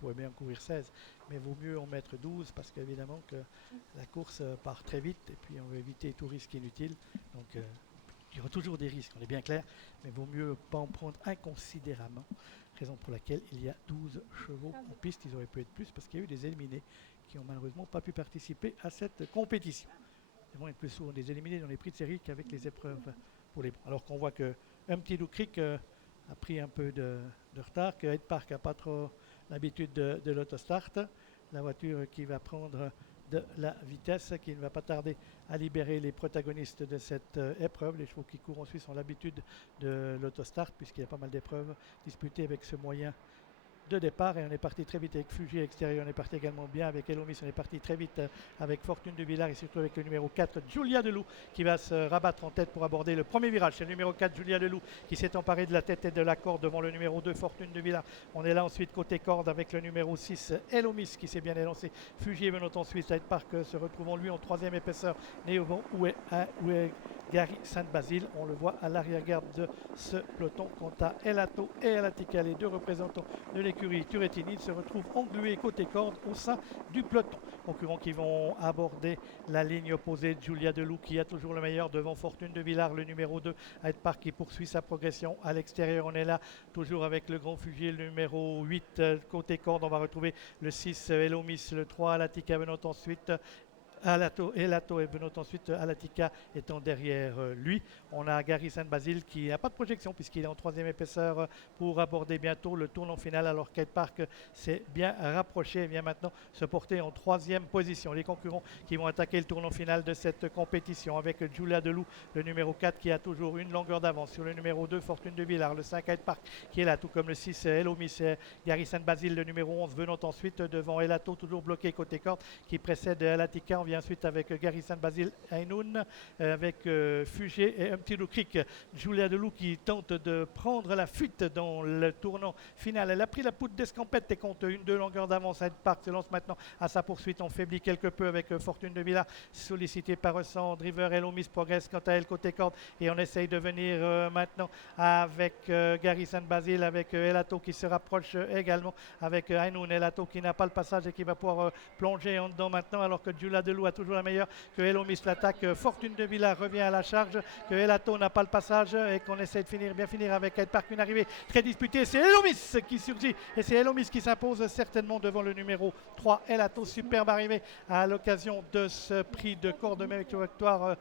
pourrait bien en courir 16, mais vaut mieux en mettre 12 parce qu'évidemment que la course part très vite et puis on veut éviter tout risque inutile. Donc il y aura toujours des risques, on est bien clair, mais vaut mieux pas en prendre inconsidérément, raison pour laquelle il y a 12 chevaux en piste. Ils auraient pu être plus parce qu'il y a eu des éliminés qui ont malheureusement pas pu participer à cette compétition. C'est moins plus souvent des éliminés dans les prix de série qu'avec les épreuves pour les bons. Alors qu'on voit que un petit Loup Creek a pris un peu de retard, que Hyde Park n'a pas trop l'habitude de l'autostart. La voiture qui va prendre de la vitesse, qui ne va pas tarder à libérer les protagonistes de cette épreuve. Les chevaux qui courent en Suisse ont l'habitude de l'autostart, puisqu'il y a pas mal d'épreuves disputées avec ce moyen de départ. Et on est parti très vite avec Fuji à l'extérieur, on est parti également bien avec Elomis, on est parti très vite avec Fortune de Villars et surtout avec le numéro 4 Julia Deloup qui va se rabattre en tête pour aborder le premier virage. C'est le numéro 4 Julia Deloup qui s'est emparé de la tête et de la corde devant le numéro 2 Fortune de Villars. On est là ensuite côté corde avec le numéro 6 Elomis qui s'est bien élancé. Fuji est venu ensuite. Hyde Park se retrouvant lui en troisième épaisseur. Néovon où est Gary Sainte-Basile. On le voit à l'arrière-garde de ce peloton. Quant à Elato et Elatica, les deux représentants de l'écurie Turrettini, se retrouvent englués côté corde au sein du peloton. Concurrents qui vont aborder la ligne opposée. Julia Deloup qui a toujours le meilleur devant Fortune de Villars, le numéro 2. Hyde Park qui poursuit sa progression à l'extérieur. On est là toujours avec le grand Fugier, le numéro 8 côté corde. On va retrouver le 6 Elomis, le 3 Elatica venant ensuite. Elato est venu ensuite, Alatica étant derrière lui. On a Gary Sainte-Basile qui n'a pas de projection puisqu'il est en troisième épaisseur pour aborder bientôt le tournant final alors qu'Hyde Park s'est bien rapproché et vient maintenant se porter en troisième position. Les concurrents qui vont attaquer le tournant final de cette compétition avec Julia Deloup, le numéro 4 qui a toujours une longueur d'avance sur le numéro 2 Fortune de Villars, le 5 Hyde Park qui est là tout comme le 6 Elomis, Gary Sainte-Basile, le numéro 11 venant ensuite devant Elato toujours bloqué côté corde qui précède Alatica. On vient ensuite avec Gary Sainte-Basile, Ainoun, avec Fugé et un petit Loup Creek. Julia Deloup qui tente de prendre la fuite dans le tournant final. Elle a pris la poutre d'escampette et compte une deux longueurs d'avance. Hyde Park se lance maintenant à sa poursuite. On faiblit quelque peu avec Fortune de Villars, sollicité par son driver. Elomis progresse quant à elle côté corde et on essaye de venir maintenant avec Gary Sainte-Basile, avec Elato qui se rapproche également, avec Ainoun. Elato qui n'a pas le passage et qui va pouvoir plonger en dedans maintenant alors que Julia Deloup a toujours la meilleure, que Elomis l'attaque. Fortune de Villars revient à la charge, que Elato n'a pas le passage et qu'on essaie de bien finir avec Hyde Park. Une arrivée très disputée, c'est Elomis qui surgit et c'est Elomis qui s'impose certainement devant le numéro 3 Elato. Superbe arrivée à l'occasion de ce prix de Cordemais avec la victoire